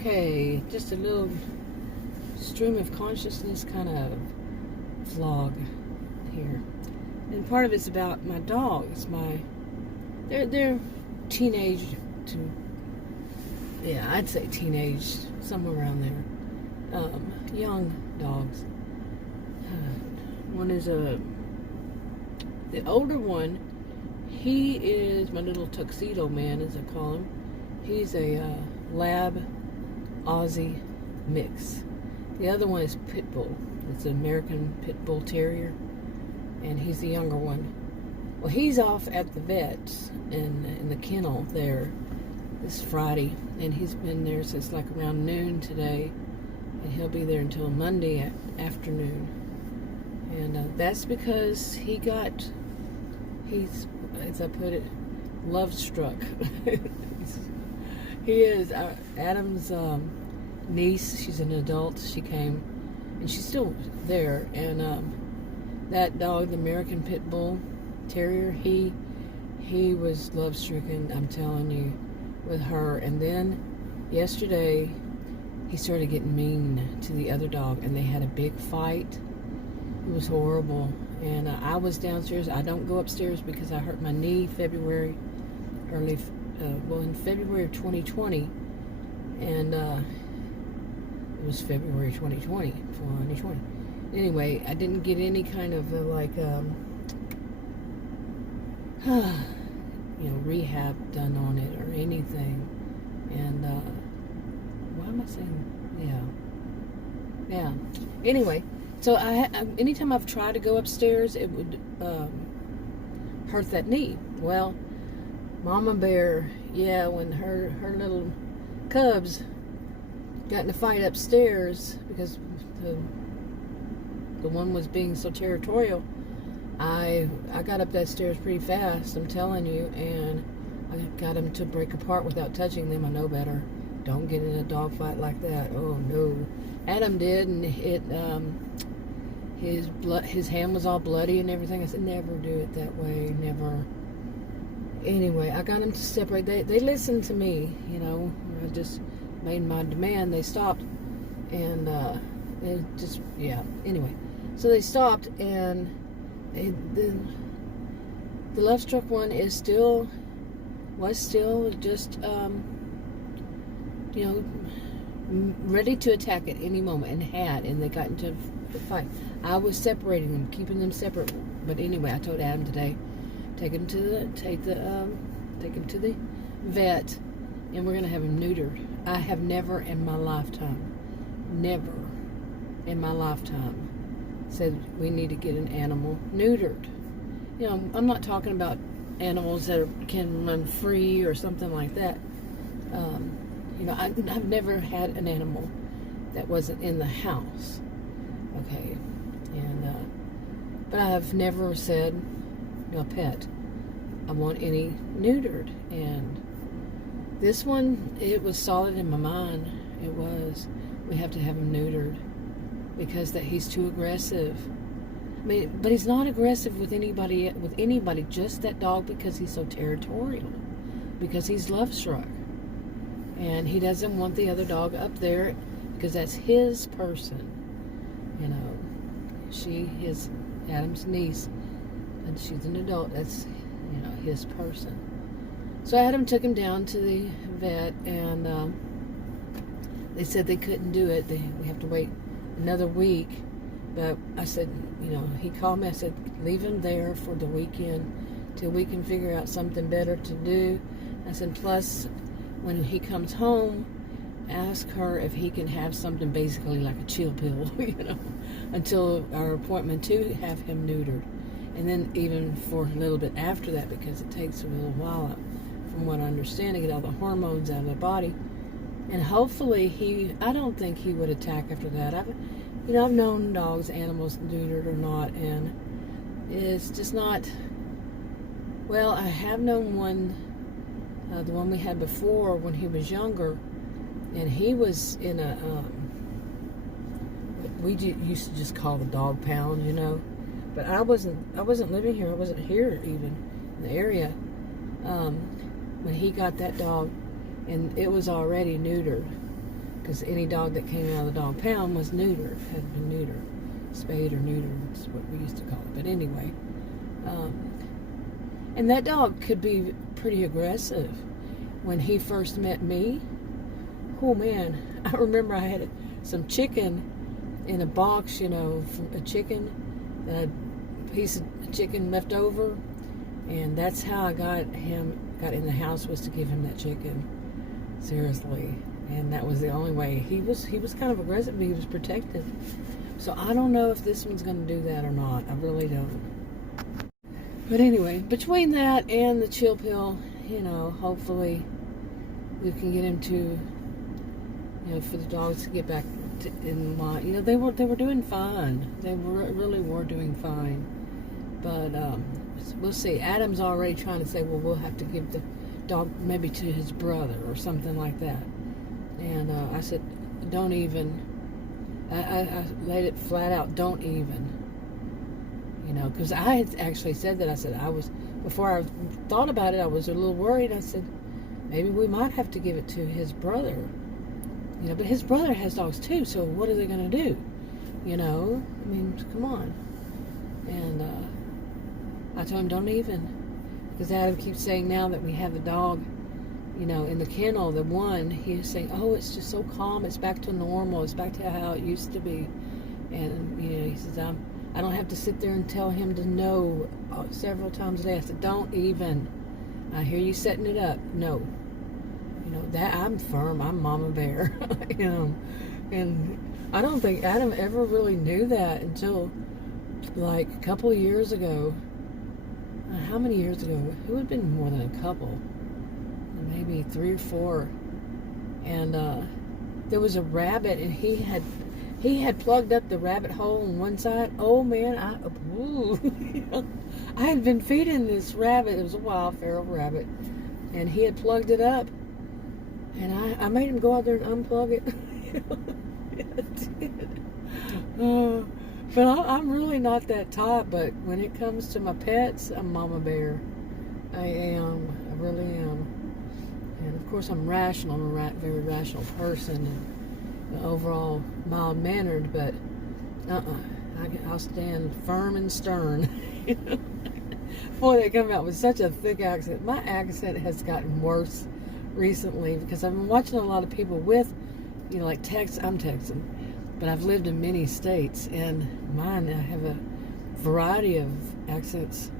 Okay, just a little stream of consciousness kind of vlog here. And part of it's about my dogs. They're teenage to, yeah, I'd say teenage, somewhere around there. Young dogs. One is the older one. He is my little tuxedo man, as I call him. He's a lab Aussie mix. The other one is pit bull. It's an American pit bull terrier, and he's the younger one. Well, he's off at the vet in the kennel there this Friday, and he's been there since like around noon today, and he'll be there until Monday afternoon. And that's because he's, as I put it, Lovestruck. He is Adam's niece. She's an adult. She came, and she's still there. And that dog, the American Pit Bull Terrier, he was love-stricken, I'm telling you, with her. And then yesterday, he started getting mean to the other dog, and they had a big fight. It was horrible. And I was downstairs. I don't go upstairs because I hurt my knee in February of 2020, and it was February 2020. Anyway, I didn't get any kind of rehab done on it or anything. And why am I saying yeah? Anyway, so anytime I've tried to go upstairs, it would hurt that knee. Well, Mama Bear, yeah, when her little cubs got in a fight upstairs because the one was being so territorial, I got up that stairs pretty fast, I'm telling you, and I got them to break apart without touching them. I know better. Don't get in a dog fight like that. Oh no. Adam did, and his hand was all bloody and everything. I said, never do it that way, never. Anyway, I got them to separate. They listened to me, you know. I just made my demand. They stopped, and they just, yeah. Anyway, so they stopped, and the Lovestruck one was still just, ready to attack at any moment, and they got into a fight. I was separating them, keeping them separate. But anyway, I told Adam today, take him to the vet, and we're gonna have him neutered. I have never in my lifetime said we need to get an animal neutered. You know, I'm not talking about animals that can run free or something like that. I've never had an animal that wasn't in the house. Okay, and but I've never said, a pet, I want any neutered. And this one, it was solid in my mind. It was, we have to have him neutered because he's too aggressive. I mean, but he's not aggressive with anybody, just that dog, because he's so territorial, because he's Lovestruck, and he doesn't want the other dog up there because that's his person. You know, she is Adam's niece, and she's an adult. That's, his person. So Adam took him down to the vet, and they said they couldn't do it. We have to wait another week. But I said, he called me. I said, leave him there for the weekend till we can figure out something better to do. I said, plus, when he comes home, ask her if he can have something basically like a chill pill, until our appointment to have him neutered. And then even for a little bit after that, because it takes a little while, from what I understand, to get all the hormones out of the body. And hopefully I don't think he would attack after that. I've known dogs, animals, neutered or not, and it's just not, well, I have known one, the one we had before when he was younger, and he was in we used to just call the dog pound, but I wasn't living here. I wasn't here even in the area when he got that dog, and it was already neutered. because any dog that came out of the dog pound was neutered, had been neutered, spayed or neutered, is what we used to call it. But anyway, and that dog could be pretty aggressive. When he first met me, oh man, I remember I had some chicken in a box, from a chicken, a piece of chicken left over, and that's how I got in the house, was to give him that chicken. Seriously. And that was the only way. He was kind of aggressive, but he was protective. So I don't know if this one's going to do that or not. I really don't. But anyway, between that and the chill pill, hopefully we can get him to, for the dogs to get back in line. They were doing fine. They really were doing fine. But we'll see. Adam's already trying to say, well, we'll have to give the dog maybe to his brother or something like that. And I said, don't even. I laid it flat out, don't even. Because I had actually said that. I said, before I thought about it, I was a little worried. I said, maybe we might have to give it to his brother. But his brother has dogs too, so what are they going to do? I mean, come on. And I told him, don't even. Because Adam keeps saying now that we have the dog, in the kennel, the one, he's saying, oh, it's just so calm, it's back to normal, it's back to how it used to be. And, he says, I don't have to sit there and tell him to no several times a day. I said, don't even. I hear you setting it up. No. That I'm firm. I'm Mama Bear. And I don't think Adam ever really knew that until like a couple of years ago. How many years ago? It would have been more than a couple. Maybe 3 or 4. And there was a rabbit, and he had plugged up the rabbit hole on one side. Oh man, I had been feeding this rabbit. It was a wild feral rabbit, and he had plugged it up, and I made him go out there and unplug it. I did. But I'm really not that type. But when it comes to my pets, I'm Mama Bear. I am. I really am. And of course, I'm rational. I'm a very rational person, and overall mild-mannered, but I'll stand firm and stern. Boy, they come out with such a thick accent. My accent has gotten worse recently because I've been watching a lot of people with, like I'm Texan, but I've lived in many states, and mine, I have a variety of accents,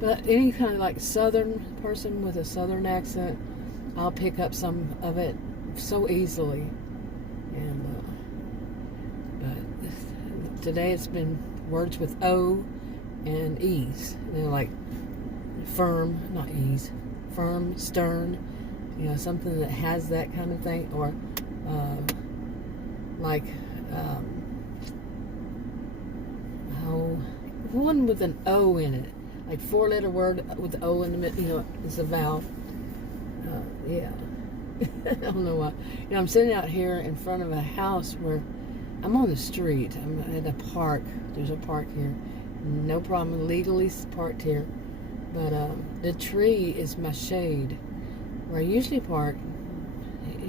but any kind of like Southern person with a Southern accent, I'll pick up some of it so easily. And but today it's been words with O and E's. Like firm, not E's, firm, stern, something that has that kind of thing, or like one with an O in it, like 4-letter word with the O in the middle, it's a vowel. Yeah. I don't know why. I'm sitting out here in front of a house where I'm on the street. I'm at a park. There's a park here. No problem. Legally parked here. But the tree is my shade. Where I usually park,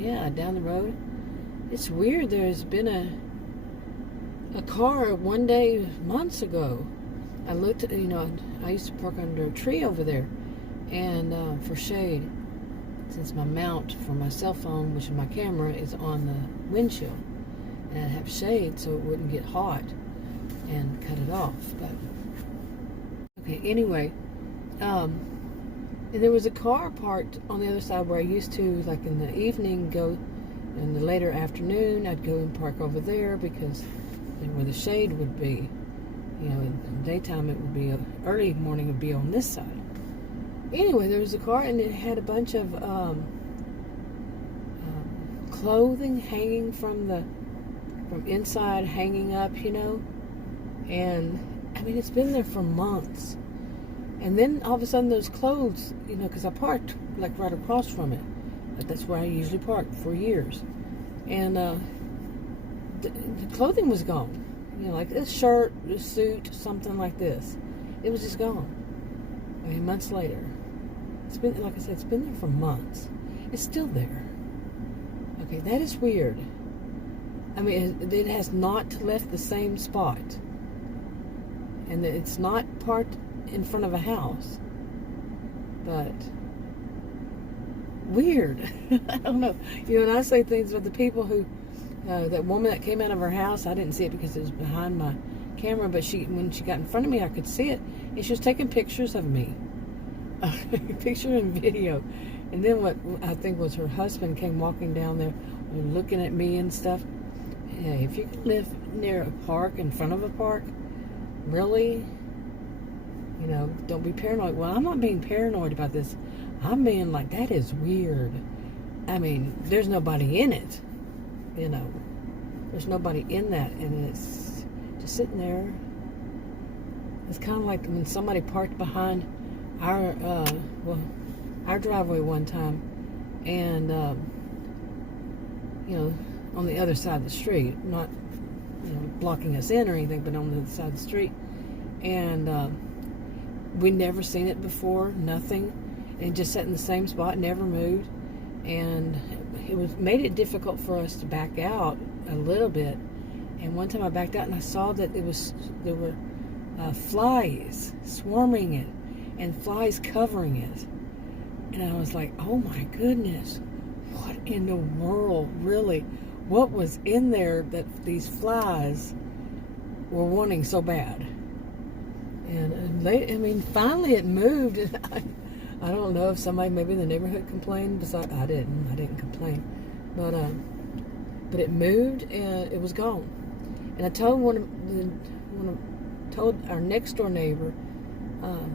down the road. It's weird. There's been a car one day months ago. I looked at, I used to park under a tree over there, and for shade. Since my mount for my cell phone, which is my camera, is on the windshield, and I have shade so it wouldn't get hot and cut it off. But okay, anyway, and there was a car parked on the other side where I used to, like in the evening, go in the later afternoon, I'd go and park over there because where the shade would be. In the daytime it would be, early morning would be on this side. Anyway, there was a car, and it had a bunch of clothing hanging from inside, hanging up, and I mean, it's been there for months. And then all of a sudden those clothes, because I parked like right across from it. That's where I usually park for years. And the clothing was gone. Like this shirt, this suit, something like this. It was just gone. I mean, months later. It's been, like I said, it's been there for months. It's still there. Okay, that is weird. I mean, it has not left the same spot. And it's not parked in front of a house. But weird. I don't know. You know, and I say things with the people who, that woman that came out of her house, I didn't see it because it was behind my camera, but when she got in front of me, I could see it. And she was taking pictures of me. Picture and video. And then what I think was her husband came walking down there looking at me and stuff. Hey, if you can live near a park, in front of a park, really, you know, don't be paranoid. Well, I'm not being paranoid about this. I'm being like, that is weird. I mean, there's nobody in it, you know. There's nobody in that, and it's just sitting there. It's kind of like when somebody parked behind our driveway one time, and you know, on the other side of the street, not, you know, blocking us in or anything, but on the other side of the street, and we never seen it before, nothing, and just sat in the same spot, never moved, and made it difficult for us to back out a little bit. And one time I backed out and I saw that there were flies swarming it and flies covering it. And I was like, oh my goodness, what in the world, really? What was in there that these flies were wanting so bad? And I mean, finally it moved. And I don't know if somebody maybe in the neighborhood complained. Besides, I didn't complain. But it moved and it was gone. And I told told our next door neighbor,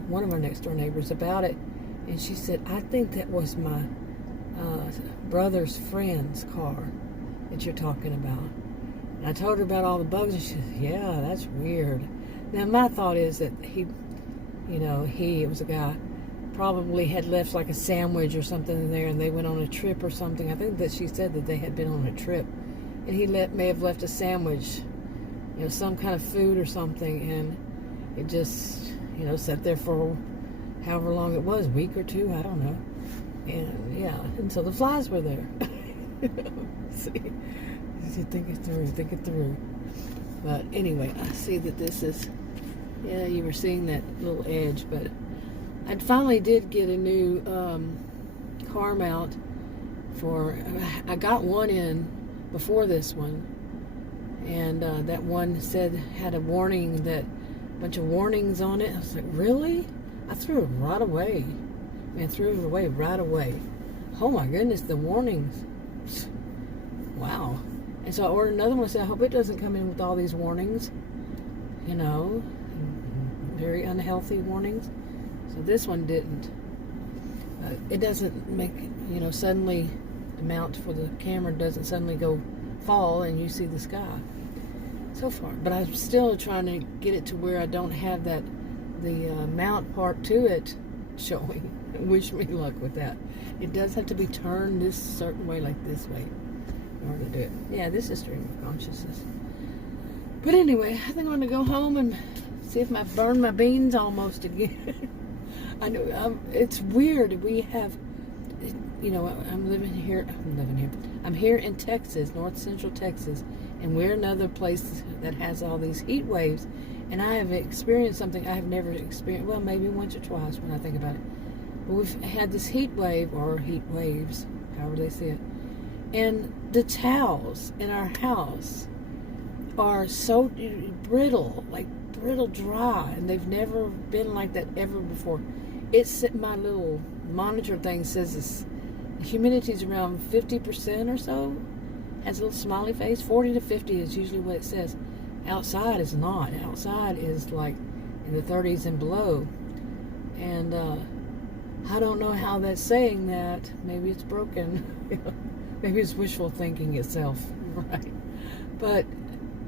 one of our next door neighbors about it, and she said, I think that was my brother's friend's car that you're talking about. And I told her about all the bugs, and she said, yeah, that's weird. Now my thought is that it was a guy, probably had left like a sandwich or something in there, and they went on a trip or something. I think that she said that they had been on a trip, and he may have left a sandwich, you know, some kind of food or something, and it just, you know, sat there for however long it was, a week or two, I don't know. And yeah, until the flies were there. See, think it through. But anyway, I see that this is, yeah, you were seeing that little edge, but I finally did get a new car mount I got one in before this one, and that one had a warning, a bunch of warnings on it. I was like, really? I threw it right away. Man, threw it away right away. Oh my goodness, the warnings. Wow. And so I ordered another one. I said, I hope it doesn't come in with all these warnings. You know, very unhealthy warnings. So this one didn't. It doesn't make, you know, suddenly the mount for the camera doesn't suddenly fall and you see the sky so far. But I'm still trying to get it to where I don't have the mount part to it showing. Wish me luck with that. It does have to be turned this certain way, like this way, in order to do it. Yeah, this is stream of consciousness. But anyway, I think I'm going to go home and see if I burn my beans almost again. I know, it's weird. We have, you know, I'm here in Texas, north central Texas, and we're another place that has all these heat waves. And I have experienced something I have never experienced, well, maybe once or twice when I think about it. But we've had this heat wave, or heat waves, however they say it. And the towels in our house are so brittle, like brittle dry, and they've never been like that ever before. My little monitor thing says the humidity's around 50% or so. Has a little smiley face. 40 to 50 is usually what it says. Outside is not. Outside is like in the 30s and below. And I don't know how that's saying that. Maybe it's broken. Maybe it's wishful thinking itself. Right. But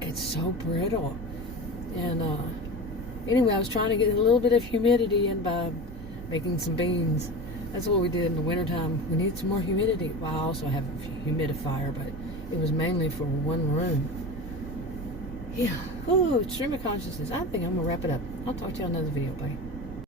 it's so brittle. And anyway, I was trying to get a little bit of humidity in by making some beans. That's what we did in the wintertime. We need some more humidity. Well, I also have a humidifier, but it was mainly for one room. Yeah. Oh, stream of consciousness. I think I'm going to wrap it up. I'll talk to you on another video. Bye.